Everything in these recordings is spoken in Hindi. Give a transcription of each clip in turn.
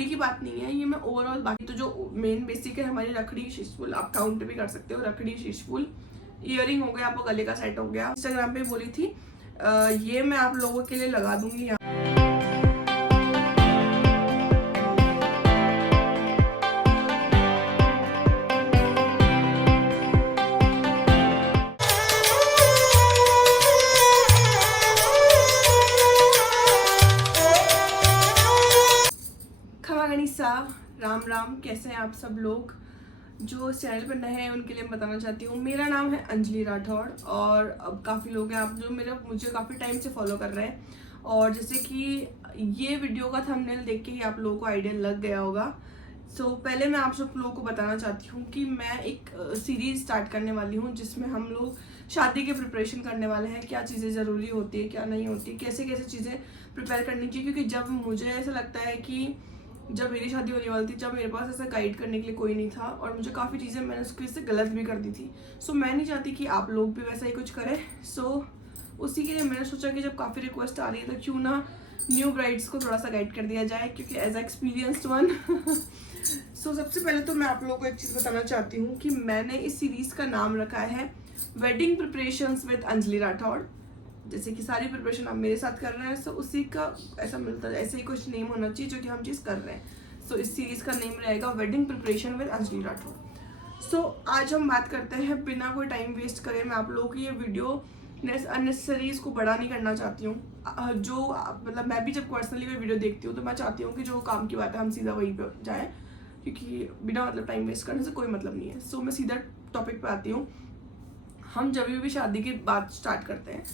रखड़ी की बात नहीं है, ये मैं ओवरऑल बाकी तो जो मेन बेसिक है हमारी रखड़ी शीशफुल, आप काउंट भी कर सकते हो, रखड़ी शीशफुल, इयरिंग हो गया, आपको गले का सेट हो गया। इंस्टाग्राम पे बोली थी ये मैं आप लोगों के लिए लगा दूंगी यहाँ। राम राम, कैसे हैं आप सब लोग। जो चैनल पर नए हैं उनके लिए मैं बताना चाहती हूँ, मेरा नाम है अंजलि राठौड़ और अब काफ़ी लोग हैं आप जो मुझे काफ़ी टाइम से फॉलो कर रहे हैं और जैसे कि ये वीडियो का थंबनेल देख के ही आप लोगों को आइडिया लग गया होगा। पहले मैं आप सब लोगों को बताना चाहती हूँ कि मैं एक सीरीज़ स्टार्ट करने वाली हूँ जिसमें हम लोग शादी के प्रिपरेशन करने वाले हैं, क्या चीज़ें ज़रूरी होती है क्या नहीं होती, कैसे कैसे चीज़ें प्रिपेयर करनी चाहिए। क्योंकि जब मुझे ऐसा लगता है कि जब मेरी शादी होने वाली थी, जब मेरे पास ऐसा गाइड करने के लिए कोई नहीं था और मुझे काफ़ी चीज़ें मैंने उसकी वजह से गलत भी कर दी थी। मैं नहीं चाहती कि आप लोग भी वैसा ही कुछ करें। उसी के लिए मैंने सोचा कि जब काफ़ी रिक्वेस्ट आ रही है तो क्यों ना न्यू ब्राइड्स को थोड़ा सा गाइड कर दिया जाए, क्योंकि एज ए एक्सपीरियंस्ड वन। सबसे पहले तो मैं आप लोगों को एक चीज़ बताना चाहती हूँ कि मैंने इस सीरीज़ का नाम रखा है wedding preparations with Anjali Rathore. जैसे कि सारी प्रिपरेशन आप मेरे साथ कर रहे हैं, उसी का ऐसा मिलता है, ऐसे ही कुछ नेम होना चाहिए जो कि हम चीज़ कर रहे हैं। इस सीरीज़ का नेम रहेगा wedding preparation with Anjali Rathore. आज हम बात करते हैं, बिना कोई टाइम वेस्ट करे मैं आप लोगों की ये वीडियो अननेसेसरी इसको बड़ा नहीं करना चाहती हूँ। जो मतलब मैं भी जब पर्सनली वो वीडियो देखती हूँ तो मैं चाहती हूँ कि जो काम की बात है हम सीधा वहीं पे जाएँ, क्योंकि बिना मतलब टाइम वेस्ट करने से कोई मतलब नहीं है। मैं सीधा टॉपिक पे आती हूँ। हम जब भी शादी की बात स्टार्ट करते हैं,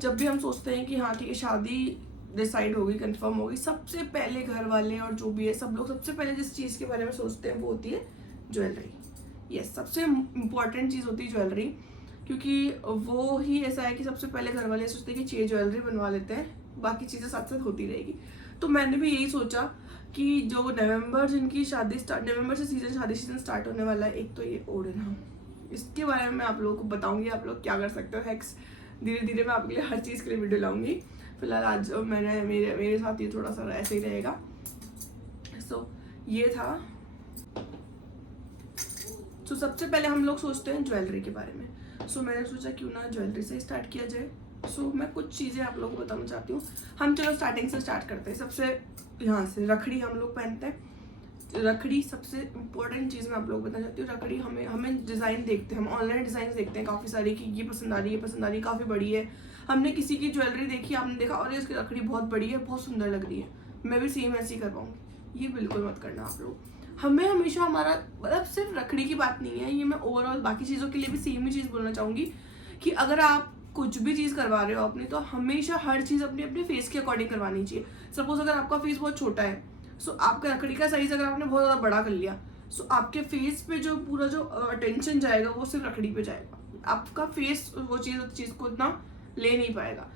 जब भी हम सोचते हैं कि हाँ ठीक है शादी डिसाइड होगी, कंफर्म होगी, सबसे पहले घर वाले और जो भी है सब लोग सबसे पहले जिस चीज़ के बारे में सोचते हैं वो होती है ज्वेलरी। यस, सबसे इम्पॉर्टेंट चीज़ होती है ज्वेलरी, क्योंकि वो ही ऐसा है कि सबसे पहले घर वाले सोचते हैं कि चाहिए ज्वेलरी बनवा लेते हैं, बाकी चीज़ें साथ साथ होती रहेगी। तो मैंने भी यही सोचा कि जो नवंबर से शादी सीजन स्टार्ट होने वाला है, एक तो ये ओढ़ना, इसके बारे में मैं आप लोगों को बताऊंगी आप लोग क्या कर सकते हो हैक्स। धीरे धीरे मैं आपके लिए हर चीज़ के लिए वीडियो लाऊंगी। फिलहाल आज मैंने मेरे साथ ये थोड़ा सा ऐसे ही रहेगा। ये था। सबसे पहले हम लोग सोचते हैं ज्वेलरी के बारे में। मैंने सोचा क्यों ना ज्वेलरी से स्टार्ट किया जाए। मैं कुछ चीज़ें आप लोगों को बताना चाहती हूँ। हम चलो स्टार्टिंग से स्टार्ट करते हैं। सबसे यहाँ से रखड़ी हम लोग पहनते हैं। रखड़ी सबसे इम्पोर्टेंट चीज़ मैं आप लोग बताना चाहती हूँ। रखड़ी हमें डिज़ाइन देखते हैं, हम ऑनलाइन डिज़ाइन देखते हैं काफ़ी सारी कि ये पसंद आ रही है, काफ़ी बड़ी है। हमने किसी की ज्वेलरी देखी, आपने देखा और इसकी रखड़ी बहुत बड़ी है, बहुत सुंदर लग रही है, मैं भी सेम ऐसे ही कर पाऊँगी। ये बिल्कुल मत करना आप लोग। हमें हमेशा हमारा मतलब सिर्फ रखड़ी की बात नहीं है, ये मैं ओवरऑल बाकी चीज़ों के लिए भी सेम ही चीज़ बोलना चाहूँगी कि अगर आप कुछ भी चीज़ करवा रहे हो अपनी, तो हमेशा हर चीज़ अपने अपने फेस के अकॉर्डिंग करवानी चाहिए। सपोज अगर आपका फेस बहुत छोटा है, आपका रखड़ी का साइज अगर आपने बहुत ज़्यादा बड़ा कर लिया, आपके फेस पे जो पूरा जो अटेंशन जाएगा वो सिर्फ रखड़ी पे जाएगा। आपका फेस वो चीज़ को इतना ले नहीं पाएगा।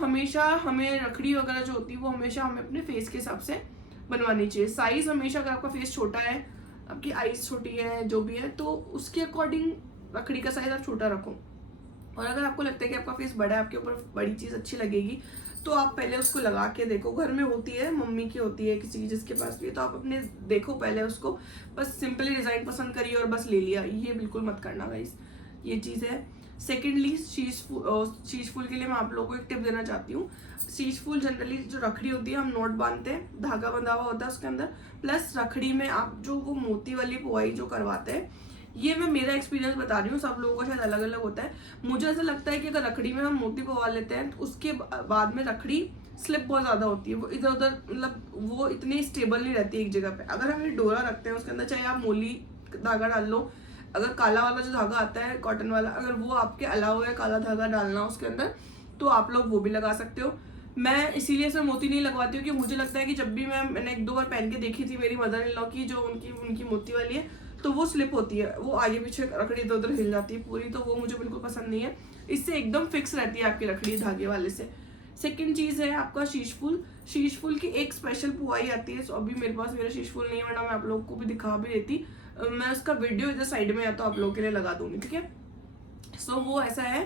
हमेशा हमें रखड़ी वगैरह जो होती है वो हमेशा हमें अपने फेस के हिसाब से बनवानी चाहिए। साइज हमेशा, अगर आपका फेस छोटा है, आपकी आईज छोटी है, जो भी है, तो उसके अकॉर्डिंग रखड़ी का साइज आप छोटा रखो। और अगर आपको लगता है कि आपका फेस बड़ा है, आपके ऊपर बड़ी चीज़ अच्छी लगेगी, तो आप पहले उसको लगा के देखो। घर में होती है, मम्मी की होती है, किसी की जिसके पास भी है, तो आप अपने देखो पहले उसको, बस सिंपली डिज़ाइन पसंद करिए और बस ले लिया, ये बिल्कुल मत करना गाइस, ये चीज़ है। सेकेंडली शीश फूल के लिए मैं आप लोगों को एक टिप देना चाहती हूँ। शीश फूल जनरली जो रखड़ी होती है हम नोट बांधते हैं, धागा बंधा हुआ होता है उसके अंदर, प्लस रखड़ी में आप जो वो मोती वाली पुआई जो करवाते हैं, ये मैं मेरा एक्सपीरियंस बता रही हूँ, सब लोगों का शायद अलग अलग होता है। मुझे ऐसा लगता है कि अगर रखड़ी में हम मोती पवा लेते हैं तो उसके बाद में रखड़ी स्लिप बहुत ज़्यादा होती है, वो इधर उधर मतलब वो इतनी स्टेबल नहीं रहती एक जगह पे। अगर हम ये डोरा रखते हैं उसके अंदर, चाहे आप मोली धागा डाल लो, अगर काला वाला जो धागा आता है कॉटन वाला, अगर वो आपके अलाउ है काला धागा डालना उसके अंदर, तो आप लोग वो भी लगा सकते हो। मैं इसीलिए इसमें मोती नहीं लगवाती हूँ कि मुझे लगता है कि जब भी मैंने एक दो बार पहन के देखी थी मेरी मदर इन लॉ की, जो उनकी मोती वाली है, तो वो स्लिप होती है, वो आगे पीछे रखड़ी इधर उधर हिल जाती है पूरी, तो वो मुझे बिल्कुल पसंद नहीं है। इससे एकदम फिक्स रहती है आपकी रखड़ी धागे वाले से। सेकंड चीज़ है आपका शीश फूल। शीश फूल की एक स्पेशल पुआई आती है। अभी मेरे पास मेरा शीश फूल नहीं है, वरना मैं आप लोगों को भी दिखा भी देती। मैं उसका वीडियो इधर साइड में या तो आप लोगों के लिए लगा दूंगी, ठीक है। वो ऐसा है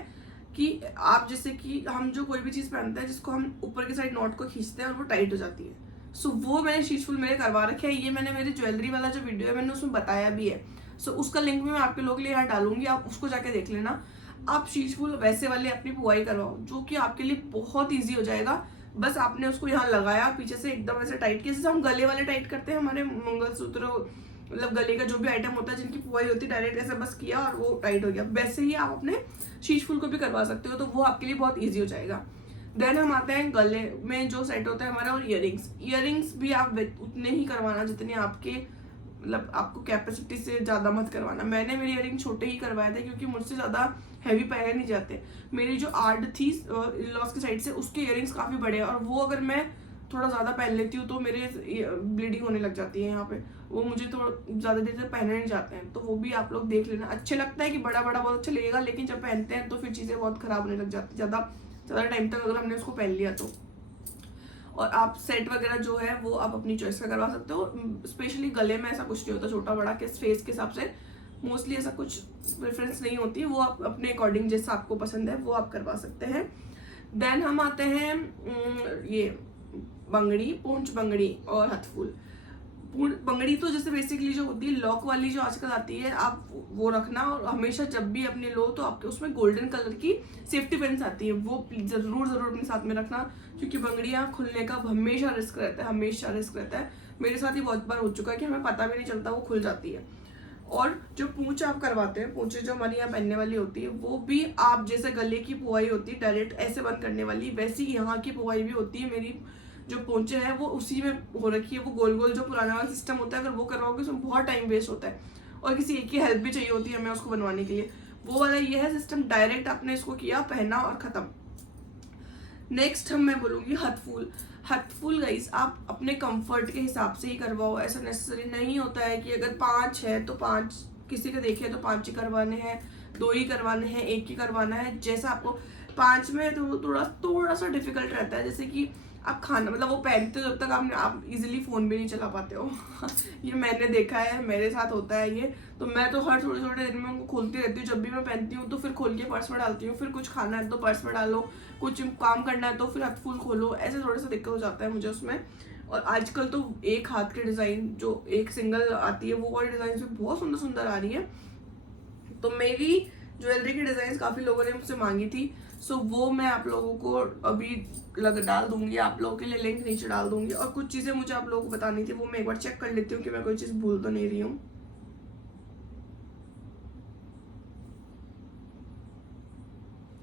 कि आप जैसे कि हम जो कोई भी चीज़ पहनते हैं जिसको हम ऊपर की साइड नॉट को खींचते हैं और वो टाइट हो जाती है, सो वो मैंने शीशफुल मेरे करवा रखे है। ये मैंने मेरी ज्वेलरी वाला जो वीडियो है मैंने उसमें बताया भी है। सो उसका लिंक भी मैं आपके लोगों के लिए यहाँ डालूंगी, आप उसको जाके देख लेना। आप शीशफुल वैसे वाले अपनी पुआई करवाओ, जो कि आपके लिए बहुत ईजी हो जाएगा। बस आपने उसको यहाँ लगाया, पीछे से एकदम ऐसे टाइट किया, जैसे हम गले वाले टाइट करते हैं हमारे मंगलसूत्र, मतलब गले का जो भी आइटम होता है जिनकी पुआई होती है, डायरेक्ट ऐसे बस किया और वो टाइट हो गया। वैसे ही आप अपने शीशफुल को भी करवा सकते हो, तो वो आपके लिए बहुत ईजी हो जाएगा। देन हम आते हैं गले में जो सेट होता है हमारा, और ईयरिंग्स भी आप उतने ही करवाना जितने आपके, मतलब आपको कैपेसिटी से ज़्यादा मत करवाना। मैंने मेरे ईयरिंग छोटे ही करवाए थे क्योंकि मुझसे ज़्यादा हैवी पहने नहीं जाते। मेरी जो आर्ट थी इन-लॉज की साइड से, उसके ईयरिंग्स काफ़ी बड़े हैं, और वो अगर मैं थोड़ा ज़्यादा पहन लेती हूँ तो मेरे ब्लीडिंग होने लग जाती है यहाँ पे, वो मुझे थोड़ा ज़्यादा देर तक पहनने नहीं जाते हैं। तो वो भी आप लोग देख लेना। अच्छे लगता है कि बड़ा बड़ा बहुत अच्छा लगेगा, लेकिन जब पहनते हैं तो फिर चीज़ें बहुत ख़राब होने लग जाती है ज़्यादा टाइम तक अगर हमने उसको पहन लिया तो। और आप सेट वगैरह जो है वो आप अपनी चॉइस का करवा सकते हो। स्पेशली गले में ऐसा कुछ नहीं होता छोटा बड़ा के फेस के हिसाब से, मोस्टली ऐसा कुछ प्रेफरेंस नहीं होती है, वो आप अपने अकॉर्डिंग जैसा आपको पसंद है वो आप करवा सकते हैं। देन हम आते हैं ये बंगड़ी, पूंछ बंगड़ी और हथफूल। बंगड़ी तो जैसे बेसिकली जो होती है लॉक वाली जो आजकल आती है, आप वो रखना, और हमेशा जब भी अपने लो तो आपके उसमें गोल्डन कलर की सेफ्टी पिन्स आती है, वो जरूर अपने साथ में रखना, क्योंकि बंगड़ियाँ खुलने का हमेशा रिस्क रहता है। मेरे साथ ही बहुत बार हो चुका है कि हमें पता भी नहीं चलता वो खुल जाती है। और जो पूंछ आप करवाते हैं, पूंछे जो हमारी यहाँ पहनने वाली होती है, वो भी आप जैसे गले की पुआई होती है डायरेक्ट ऐसे बंद करने वाली, वैसी यहाँ की पुआई भी होती है। मेरी जो पोंचे है वो उसी में हो रखी है, वो गोल गोल जो पुराना वाला सिस्टम होता है, अगर वो करवाओगे उसमें बहुत टाइम वेस्ट होता है, और किसी एक की हेल्प भी चाहिए होती है हमें उसको बनवाने के लिए। वो वाला ये है सिस्टम, डायरेक्ट आपने इसको किया, पहना और खत्म। नेक्स्ट मैं बोलूँगी हथफुल गाइस, आप अपने कंफर्ट के हिसाब से ही करवाओ। ऐसा नेसेसरी नहीं होता है कि अगर 5 है तो 5, किसी का देखिए तो 5 ही करवाने हैं, 2 ही करवाने हैं, 1 ही करवाना है, जैसा आपको। 5 में तो थोड़ा सा डिफिकल्ट रहता है, जैसे कि आप खाना, मतलब वो पहनते हो जब तक आप इजीली फ़ोन भी नहीं चला पाते हो ये मैंने देखा है, मेरे साथ होता है ये। तो मैं तो हर थोड़े थोड़े दिन में उनको खोलती रहती हूँ, जब भी मैं पहनती हूँ तो फिर खोल के पर्स में डालती हूँ, फिर कुछ खाना है तो पर्स में डालो, कुछ काम करना है तो फिर हथफूल खोलो, ऐसे थोड़ा सा दिक्कत हो जाता है मुझे उसमें। और आजकल तो एक हाथ के डिज़ाइन जो एक सिंगल आती है, वो वाली डिज़ाइन भी बहुत सुंदर सुंदर आ रही है। तो मेरी ज्वेलरी की डिज़ाइन काफ़ी लोगों ने मुझसे मांगी थी, सो वो मैं आप लोगों को अभी डाल दूंगी, आप लोगों के लिए लिंक नीचे डाल दूंगी। और कुछ चीज़ें मुझे आप लोगों को बतानी थी, वो मैं एक बार चेक कर लेती हूँ कि मैं कोई चीज़ भूल तो नहीं रही हूँ।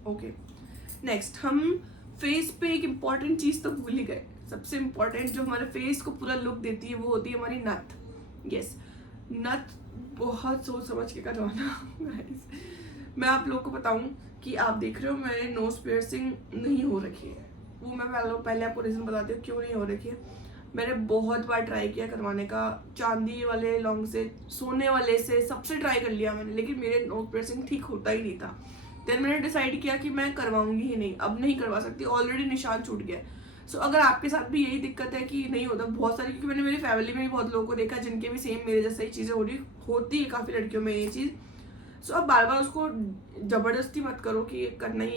ओके, नेक्स्ट हम फेस पे एक इम्पॉर्टेंट चीज़ तो भूल ही गए। सबसे इम्पॉर्टेंट जो हमारे फेस को पूरा लुक देती है वो होती है हमारी नथ। यस, नथ बहुत सोच समझ के करवाना मैं आप लोग को बताऊं कि आप देख रहे हो मेरे नोज पियर्सिंग नहीं हो रखी है, वो मैं पहले आपको रीज़न बताती हूँ क्यों नहीं हो रखी है। मैंने बहुत बार ट्राई किया करवाने का, चांदी वाले लॉन्ग से, सोने वाले से, सबसे ट्राई कर लिया मैंने, लेकिन मेरे नोज पियर्सिंग ठीक होता ही नहीं था। देन मैंने डिसाइड किया कि मैं करवाऊंगी ही नहीं, अब नहीं करवा सकती, ऑलरेडी निशान छूट गया। सो अगर आपके साथ भी यही दिक्कत है कि नहीं होता, बहुत सारी, क्योंकि मैंने मेरी फैमिली में भी बहुत लोगों को देखा जिनके भी सेम मेरे जैसा ही चीज़ें होती है काफ़ी लड़कियों में ये चीज़। सो अब बार बार उसको ज़बरदस्ती मत करो कि ये करना ही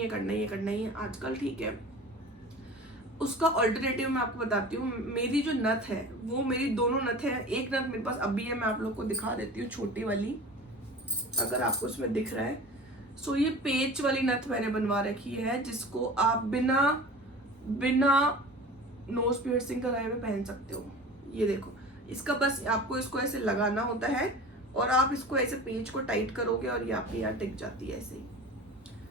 है आजकल, ठीक है। उसका ऑल्टरनेटिव मैं आपको बताती हूँ। मेरी जो नथ है वो, मेरी दोनों नथ है, एक नथ मेरे पास अभी है, मैं आप लोग को दिखा देती हूँ, छोटी वाली, अगर आपको उसमें दिख रहा है। सो ये पेच वाली नथ मैंने बनवा रखी है, जिसको आप बिना नोज पियर्सिंग कराए हुए पहन सकते हो। ये देखो, इसका बस आपको इसको ऐसे लगाना होता है, और आप इसको ऐसे पेच को टाइट करोगे और ये आपकी यहाँ टिक जाती है ऐसे ही।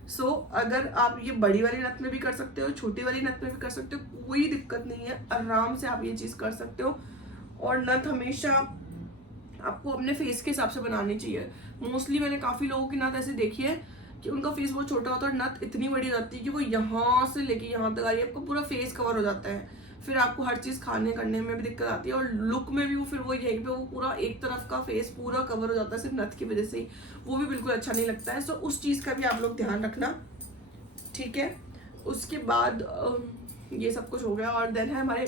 सो अगर आप ये बड़ी वाली नथ में भी कर सकते हो, छोटी वाली नथ में भी कर सकते हो, कोई दिक्कत नहीं है, आराम से आप ये चीज़ कर सकते हो। और नथ हमेशा आपको अपने फेस के हिसाब से बनानी चाहिए। मोस्टली मैंने काफ़ी लोगों की नथ ऐसे देखी है कि उनका फेस बहुत छोटा होता है, नथ इतनी बड़ी हो जाती है कि वो यहाँ से लेके यहाँ तक आ रही है, आपको पूरा फेस कवर हो जाता है, फिर आपको हर चीज़ खाने करने में भी दिक्कत आती है, और लुक में भी वो फिर वो यहीं पे वो पूरा एक तरफ का फेस पूरा कवर हो जाता है सिर्फ नथ की वजह से ही, वो भी बिल्कुल अच्छा नहीं लगता है। सो उस चीज़ का भी आप लोग ध्यान रखना, ठीक है। उसके बाद ये सब कुछ हो गया, और देन है हमारे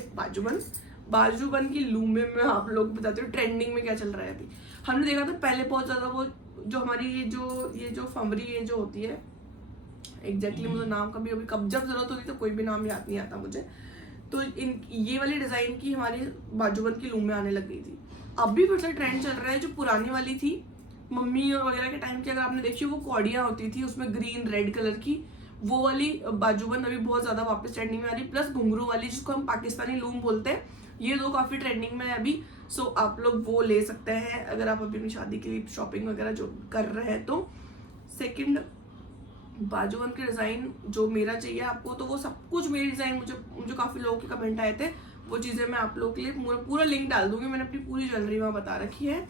बाजूबन की लूम में मैं आप लोग बताती हूँ ट्रेंडिंग में क्या चल रहा है अभी। हमने देखा था पहले बहुत ज़्यादा वो जो हमारी ये जो फंवरी ये जो होती है, एग्जैक्टली मुझे नाम का भी अभी कब जब जरूरत होती तो कोई भी नाम याद नहीं आता मुझे, तो इन ये वाली डिज़ाइन की हमारी बाजूबंद की लूम में आने लग गई थी। अब भी फिर से ट्रेंड चल रहा है। जो पुरानी वाली थी मम्मी और वगैरह के टाइम की, अगर आपने देखी वो कौड़ियाँ होती थी उसमें ग्रीन रेड कलर की, वो वाली बाजूबंद अभी बहुत ज़्यादा वापस ट्रेंडिंग में आ रही। प्लस घुंघरू वाली जिसको हम पाकिस्तानी लूम बोलते हैं, ये दो काफ़ी ट्रेंडिंग में है अभी। सो आप लोग वो ले सकते हैं अगर आप अभी अपनी शादी के लिए शॉपिंग वगैरह जो कर रहे हैं तो। सेकंड, बाजूबंद के डिज़ाइन जो मेरा चाहिए आपको, तो वो सब कुछ मेरी डिज़ाइन मुझे काफ़ी लोगों के कमेंट आए थे, वो चीज़ें मैं आप लोगों के लिए पूरा लिंक डाल दूंगी। मैंने अपनी पूरी ज्वेलरी वहाँ बता रखी है।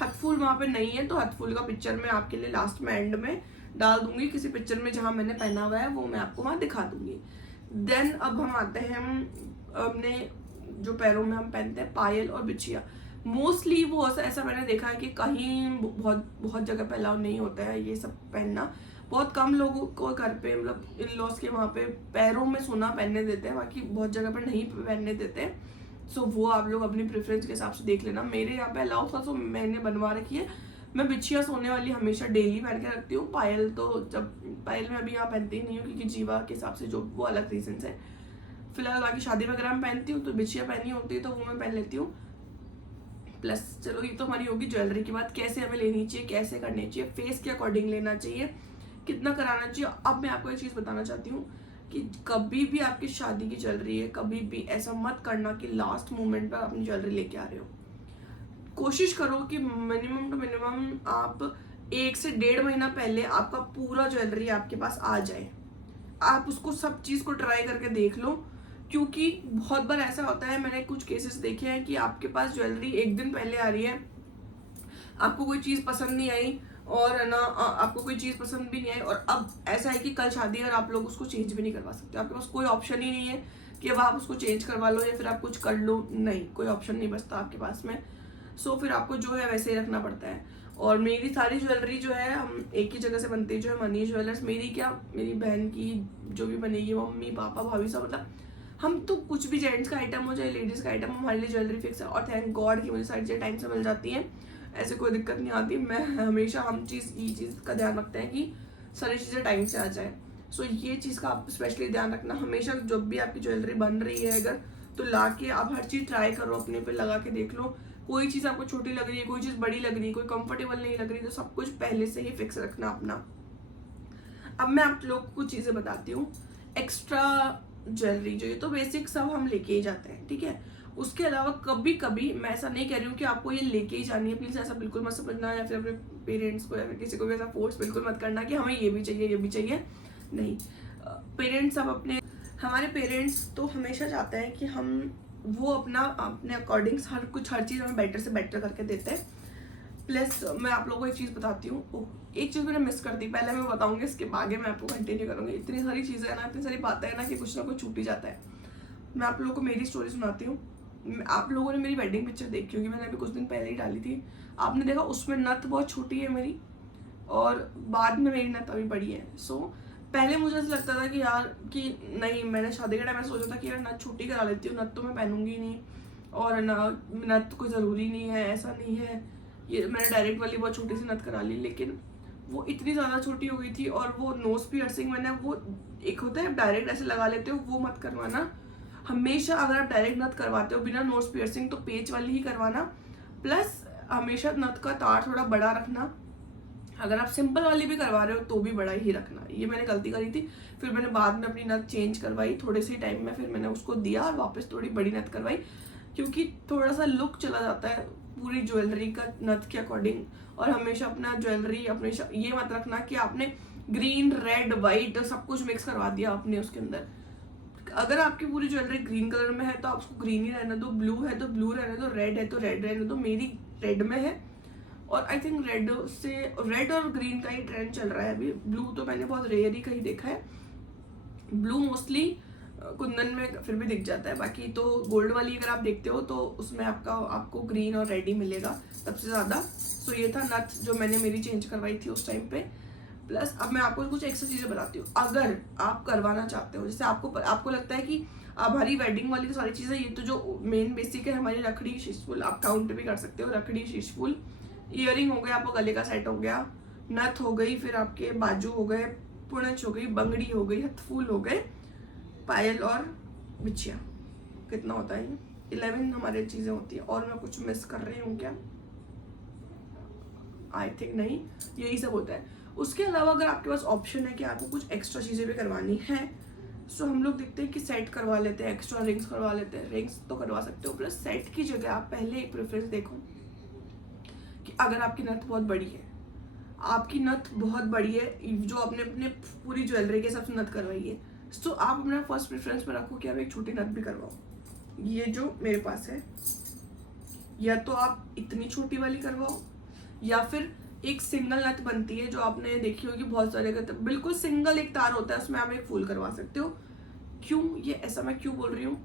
हथफूल वहाँ पे नहीं है, तो हथफूल का पिक्चर मैं आपके लिए लास्ट में एंड में डाल दूंगी, किसी पिक्चर में जहाँ मैंने पहना हुआ है वो मैं आपको वहाँ दिखा दूंगी। देन अब हम आते हैं अपने जो पैरों में हम पहनते हैं पायल और बिछिया। मोस्टली वो ऐसा मैंने देखा है कि कहीं बहुत जगह पे अलाउ नहीं होता है ये सब पहनना। बहुत कम लोगों को घर पे मतलब इन लॉज के वहाँ पे पैरों में सोना पहनने देते हैं, बाकी बहुत जगह पर नहीं पहनने देते हैं। सो वो आप लोग अपनी प्रेफरेंस के हिसाब से देख लेना। मेरे यहाँ पे अलाउ था तो मैंने बनवा रखी है। मैं बिछिया सोने वाली हमेशा डेली पहन के रखती हूँ। पायल मैं अभी यहाँ पहनती ही नहीं हूँ क्योंकि जीवा के हिसाब से जो वो अलग रीजन है। फिलहाल बाकी शादी वगैरह में पहनती हूँ तो बिछिया पहनी होती है तो वो मैं पहन लेती हूँ। प्लस चलो ये तो हमारी होगी ज्वेलरी की बात, कैसे हमें लेनी चाहिए, कैसे करनी चाहिए, फेस के अकॉर्डिंग लेना चाहिए, कितना कराना चाहिए। अब मैं आपको एक चीज़ बताना चाहती हूँ कि कभी भी आपकी शादी की ज्वेलरी है, कभी भी ऐसा मत करना कि लास्ट मोमेंट पर अपनी ज्वेलरी लेके आ रहे हो। कोशिश करो कि मिनिमम टू मिनिमम आप 1 से 1.5 महीना पहले आपका पूरा ज्वेलरी आपके पास आ जाए। आप उसको सब चीज़ को ट्राई करके देख लो, क्योंकि बहुत बार ऐसा होता है, मैंने कुछ केसेस देखे हैं कि आपके पास ज्वेलरी 1 दिन पहले आ रही है, आपको कोई चीज़ पसंद नहीं आई और है ना आपको कोई चीज़ पसंद भी नहीं आई, और अब ऐसा है कि कल शादी है और आप लोग उसको चेंज भी नहीं करवा सकते। आपके पास कोई ऑप्शन ही नहीं है कि अब आप उसको चेंज करवा लो या फिर आप कुछ कर लो, नहीं, कोई ऑप्शन नहीं बचता आपके पास में। सो फिर आपको जो है वैसे ही रखना पड़ता है। और मेरी सारी ज्वेलरी जो है हम एक ही जगह से बनती है, जो है मनी ज्वेलर्स। मेरी क्या, मेरी बहन की जो भी बनेगी, मम्मी पापा भाभी सब, मतलब हम तो कुछ भी जेंट्स का आइटम हो चाहे लेडीज़ का आइटम, हमारे लिए ज्वेलरी फिक्स है। और थैंक गॉड कि मुझे सारी चीज़ें टाइम से मिल जाती हैं, ऐसे कोई दिक्कत नहीं आती। मैं हमेशा हम ये चीज़ का ध्यान रखते हैं कि सारी चीज़ें टाइम से आ जाए। सो ये चीज़ का आप स्पेशली ध्यान रखना हमेशा। जब भी आपकी ज्वेलरी बन रही है अगर, तो ला के आप हर चीज़ ट्राई करो, अपने पे लगा के देख लो। कोई चीज़ आपको छोटी लग रही है, कोई चीज़ बड़ी लग रही है, कोई कंफर्टेबल नहीं लग रही, तो सब कुछ पहले से ही फिक्स रखना अपना। अब मैं आप लोग को कुछ चीज़ें बताती हूँ। एक्स्ट्रा ज्वेलरी जो ये तो बेसिक सब हम लेके ही जाते हैं, ठीक है। उसके अलावा कभी कभी, मैं ऐसा नहीं कह रही हूँ कि आपको ये लेके ही जानी है, प्लीज़ ऐसा बिल्कुल मत समझना, या फिर अपने पेरेंट्स को या फिर किसी को भी ऐसा फोर्स बिल्कुल मत करना कि हमें ये भी चाहिए, नहीं। पेरेंट्स हमारे पेरेंट्स तो हमेशा चाहते हैं कि हम वो अपने अकॉर्डिंग हर चीज़ हमें बेटर से बेटर करके देते हैं। प्लस मैं आप लोगों को एक चीज़ बताती हूँ, एक चीज़ मैंने मिस कर दी, पहले मैं बताऊंगी, इसके आगे मैं आपको कंटिन्यू करूँगी। इतनी सारी चीज़ें हैं ना, इतनी सारी बातें हैं ना कि कुछ ना कुछ छूट ही जाता है। मैं आप लोगों को मेरी स्टोरी सुनाती हूँ। आप लोगों ने मेरी वेडिंग पिक्चर देखी होगी, मैंने अभी कुछ दिन पहले ही डाली थी, आपने देखा उसमें नथ बहुत छोटी है मेरी, और बाद में मेरी नथ अभी बड़ी है। सो पहले मुझे ऐसा लगता था कि यार कि नहीं, मैंने शादी के टाइम में सोचा था कि यार नथ छोटी करा लेती हूँ, नथ तो मैं पहनूंगी नहीं, और नथ कोई ज़रूरी नहीं है, ऐसा नहीं है। ये मैंने डायरेक्ट वाली बहुत छोटी सी नथ करा ली, लेकिन वो इतनी ज़्यादा छोटी हो गई थी। और वो नोज पियर्सिंग मैंने, वो एक होता है डायरेक्ट ऐसे लगा लेते हो, वो मत करवाना। हमेशा अगर आप डायरेक्ट नथ करवाते हो बिना नोज पियर्सिंग तो पेच वाली ही करवाना। प्लस हमेशा नथ का तार थोड़ा बड़ा रखना। अगर आप सिंपल वाली भी करवा रहे हो तो भी बड़ा ही रखना। ये मैंने गलती करी थी, फिर मैंने बाद में अपनी नथ चेंज करवाई थोड़े से टाइम में, फिर मैंने उसको दिया और वापस थोड़ी बड़ी नथ करवाई, क्योंकि थोड़ा सा लुक चला जाता है पूरी ज्वेलरी का नथ के अकॉर्डिंग। और हमेशा अपना ज्वेलरी ये मत रखना कि आपने ग्रीन रेड वाइट सब कुछ मिक्स करवा दिया आपने उसके अंदर। अगर आपकी पूरी ज्वेलरी ग्रीन कलर में है तो आप उसको ग्रीन ही रहने दो, ब्लू है तो ब्लू रहने दो, रेड है तो रेड रहने दो। मेरी रेड में है, और आई थिंक रेड और ग्रीन का ही ट्रेंड चल रहा है अभी। ब्लू तो मैंने बहुत रेयर ही कहीं देखा है। ब्लू मोस्टली कुंदन में फिर भी दिख जाता है, बाकी तो गोल्ड वाली अगर आप देखते हो तो उसमें आपको ग्रीन और रेड ही मिलेगा सबसे ज़्यादा। सो ये था नथ जो मैंने मेरी चेंज करवाई थी उस टाइम पे। प्लस अब मैं आपको कुछ एक्स्ट्रा चीज़ें बताती हूँ। अगर आप करवाना चाहते हो, जैसे आपको लगता है कि हमारी वेडिंग वाली तो सारी चीज़ें, ये तो जो मेन बेसिक है हमारी रखड़ी शीशफुल, आप काउंट भी कर सकते हो, रखड़ी शीशफुल, ईयरिंग हो गया, आपको गले का सेट हो गया, नथ हो गई, फिर आपके बाजू हो गए, पुणच हो गई, बंगड़ी हो गई, हथफूल हो गए, पायल और बिछिया, कितना होता है, 11 हमारी चीज़ें होती है। और मैं कुछ मिस कर रही हूँ क्या? आई थिंक नहीं, यही सब होता है। उसके अलावा अगर आपके पास ऑप्शन है कि आपको कुछ एक्स्ट्रा चीज़ें भी करवानी है, सो हम लोग देखते हैं कि सेट करवा लेते हैं, एक्स्ट्रा रिंग्स करवा लेते हैं। रिंग्स तो करवा सकते हो, प्लस सेट की जगह आप पहले एक प्रेफरेंस देखो कि अगर आपकी नथ बहुत बड़ी है, आपकी नथ बहुत बड़ी है जो आपने अपने पूरी ज्वेलरी के हिसाब से नथ करवाई है, तो आप अपना फर्स्ट प्रेफरेंस में रखो कि आप एक छोटी नथ भी करवाओ। ये जो मेरे पास है, या तो आप इतनी छोटी वाली करवाओ, या फिर एक सिंगल नथ बनती है जो आपने देखी होगी बहुत सारे करते, बिल्कुल सिंगल एक तार होता है, उसमें आप एक फूल करवा सकते हो। क्यों ये ऐसा मैं क्यों बोल रही हूँ?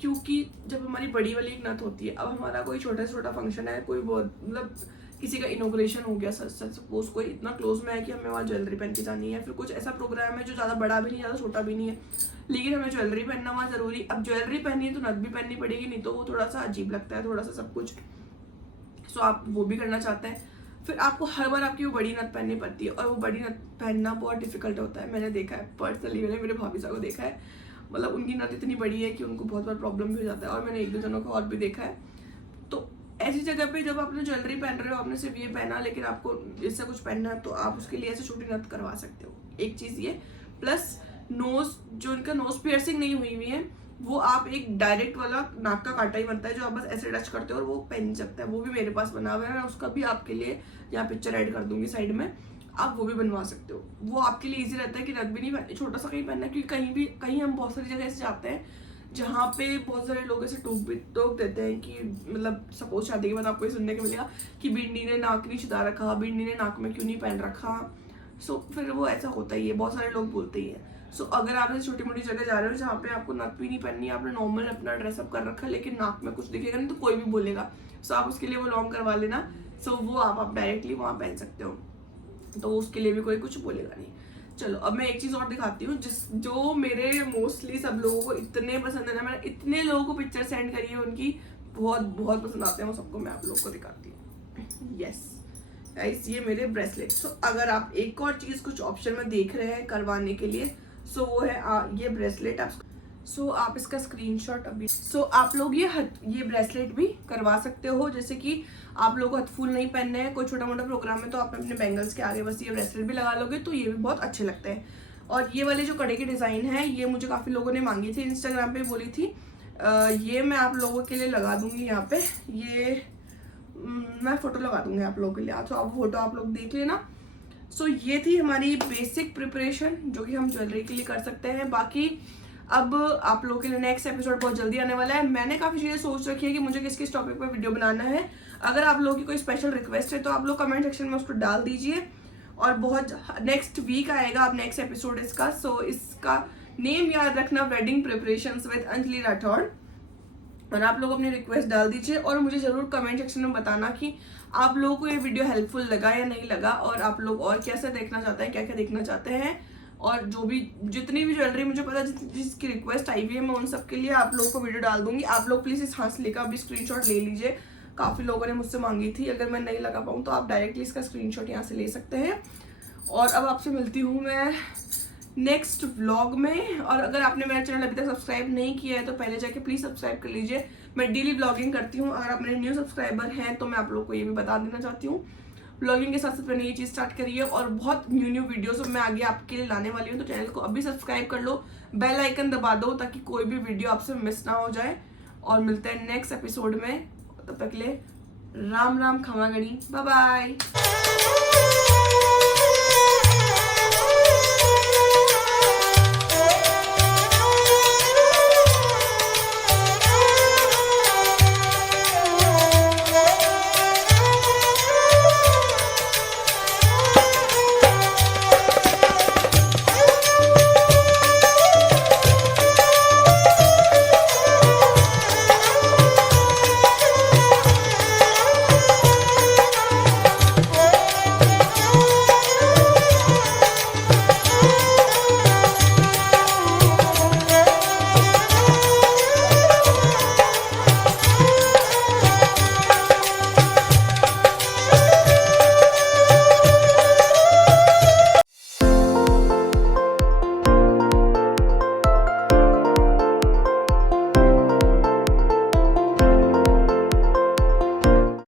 क्योंकि जब हमारी बड़ी वाली एक नथ होती है, अब हमारा कोई छोटा से छोटा फंक्शन है, कोई बहुत मतलब किसी का इनोग्रेशन हो गया, सपोज कोई इतना क्लोज में है कि हमें वहाँ ज्वेलरी पहन के जानी है, फिर कुछ ऐसा प्रोग्राम है जो ज़्यादा बड़ा भी नहीं ज़्यादा छोटा भी नहीं है, लेकिन हमें ज्वेलरी पहनना वहाँ ज़रूरी। अब ज्वेलरी पहनी है तो नथ भी पहननी पड़ेगी, नहीं तो वो थोड़ा सा अजीब लगता है, थोड़ा सा सब कुछ। सो आप वो भी करना चाहते हैं, फिर आपको हर बार आपकी वो बड़ी नथ पहननी पड़ती है, और वो बड़ी नथ पहनना बहुत डिफिकल्ट होता है। मैंने देखा है पर्सनली, मैंने मेरे भाभी साहब को देखा है, मतलब उनकी नथ इतनी बड़ी है कि उनको बहुत बार प्रॉब्लम भी हो जाता है, और मैंने एक दो जनों को और भी देखा है। तो ऐसी जगह पे जब आपने ज्वेलरी पहन रहे हो, आपने सिर्फ ये पहना, लेकिन आपको इससे कुछ पहनना है, तो आप उसके लिए ऐसे छोटी नथ करवा सकते हो। एक चीज़ ये, प्लस नोज, जो उनका नोज पियर्सिंग नहीं हुई हुई है, वो आप एक डायरेक्ट वाला नाक का कांटा ही बनता है जो आप बस ऐसे टच करते हो और वो पहन सकते हैं। वो भी मेरे पास बना हुआ है, मैं उसका भी आपके लिए यहाँ पिक्चर ऐड कर दूंगी साइड में, आप वो भी बनवा सकते हो। वो आपके लिए इजी रहता है कि नथ भी नहीं पहननी, छोटा सा कहीं पहनना है, क्योंकि कहीं हम बहुत सारी जगह ऐसे जाते हैं जहाँ पे बहुत सारे लोग ऐसे टोक देते हैं कि मतलब सपोज शादी के बाद आपको ये सुनने को मिलेगा कि बिंदी ने नाक नहीं छिदा रखा, बिंदी ने नाक में क्यों नहीं पहन रखा। सो फिर वो ऐसा होता ही है, बहुत सारे लोग बोलते ही है। सो अगर आप ऐसे छोटी मोटी जगह जा रहे हो जहाँ पे आपको नथ भी नहीं पहननी है, आपने नॉर्मल अपना ड्रेसअप कर रखा है, लेकिन नाक में कुछ दिखेगा नहीं तो कोई भी बोलेगा, सो आप उसके लिए वो लॉन्ग करवा लेना। सो वो आप डायरेक्टली वहाँ पहन सकते हो, तो उसके लिए भी कोई कुछ बोलेगा नहीं। चलो अब मैं एक चीज़ और दिखाती हूँ जो मेरे मोस्टली सब लोगों को इतने पसंद है ना, मैंने इतने लोगों को पिक्चर सेंड करी है उनकी, बहुत बहुत पसंद आते हैं वो सबको, मैं आप लोगों को दिखाती हूँ। यस गाइस, ये मेरे ब्रेसलेट। सो अगर आप एक और चीज़ कुछ ऑप्शन में देख रहे हैं करवाने के लिए, सो वो है ये ब्रेसलेट। आप इसका स्क्रीनशॉट अभी, आप लोग ये ब्रेसलेट भी करवा सकते हो। जैसे कि आप लोगों को हथफूल नहीं पहनने हैं, कोई छोटा मोटा प्रोग्राम है, तो आप अपने बैंगल्स के आगे बस ये ब्रेसलेट भी लगा लोगे, तो ये भी बहुत अच्छे लगते हैं। और ये वाले जो कड़े के डिज़ाइन है, ये मुझे काफ़ी लोगों ने मांगी थी, इंस्टाग्राम पे बोली थी। ये मैं आप लोगों के लिए लगा दूंगी यहाँ पे, ये मैं फोटो लगा दूंगी आप लोगों के लिए, तो आप फोटो आप लोग देख लेना। सो ये थी हमारी बेसिक प्रिपरेशन जो कि हम ज्वेलरी के लिए कर सकते हैं। बाकी अब आप लोगों के लिए नेक्स्ट एपिसोड बहुत जल्दी आने वाला है। मैंने काफ़ी चीज़ें सोच रखी है कि मुझे किस किस टॉपिक पर वीडियो बनाना है। अगर आप लोगों की कोई स्पेशल रिक्वेस्ट है तो आप लोग कमेंट सेक्शन में उसको डाल दीजिए, और बहुत नेक्स्ट वीक आएगा अब नेक्स्ट एपिसोड इसका। सो इसका नेम याद रखना, wedding preparations with Anjali Rathore. और आप लोग अपनी रिक्वेस्ट डाल दीजिए, और मुझे ज़रूर कमेंट सेक्शन में बताना कि आप लोगों को ये वीडियो हेल्पफुल लगा या नहीं लगा, और आप लोग और कैसे देखना चाहते हैं, क्या क्या देखना चाहते हैं। और जो भी जितनी भी ज्वेलरी मुझे पता जिसकी रिक्वेस्ट आई हुई है, मैं उन सब के लिए आप लोगों को वीडियो डाल दूंगी। आप लोग प्लीज़ इस हासिले का भी स्क्रीनशॉट ले लीजिए, काफ़ी लोगों ने मुझसे मांगी थी। अगर मैं नहीं लगा पाऊँ तो आप डायरेक्टली इसका स्क्रीनशॉट यहाँ से ले सकते हैं। और अब आपसे मिलती हूँ मैं नेक्स्ट व्लॉग में। और अगर आपने मेरा चैनल अभी तक सब्सक्राइब नहीं किया है तो पहले जाके प्लीज़ सब्सक्राइब कर लीजिए। मैं डेली ब्लॉगिंग करती हूँ, अगर आप मेरे न्यू सब्सक्राइबर हैं तो मैं आप लोग को ये भी बता देना चाहती हूँ। ब्लॉगिंग के साथ साथ मैंने ये चीज़ स्टार्ट करी है, और बहुत न्यू वीडियोस मैं आगे आपके लिए लाने वाली हूँ। तो चैनल को अभी सब्सक्राइब कर लो, बेल आइकन दबा दो ताकि कोई भी वीडियो आपसे मिस ना हो जाए। और मिलते हैं नेक्स्ट एपिसोड में, तब तक के लिए राम राम, खमा गणी, बाय बाय।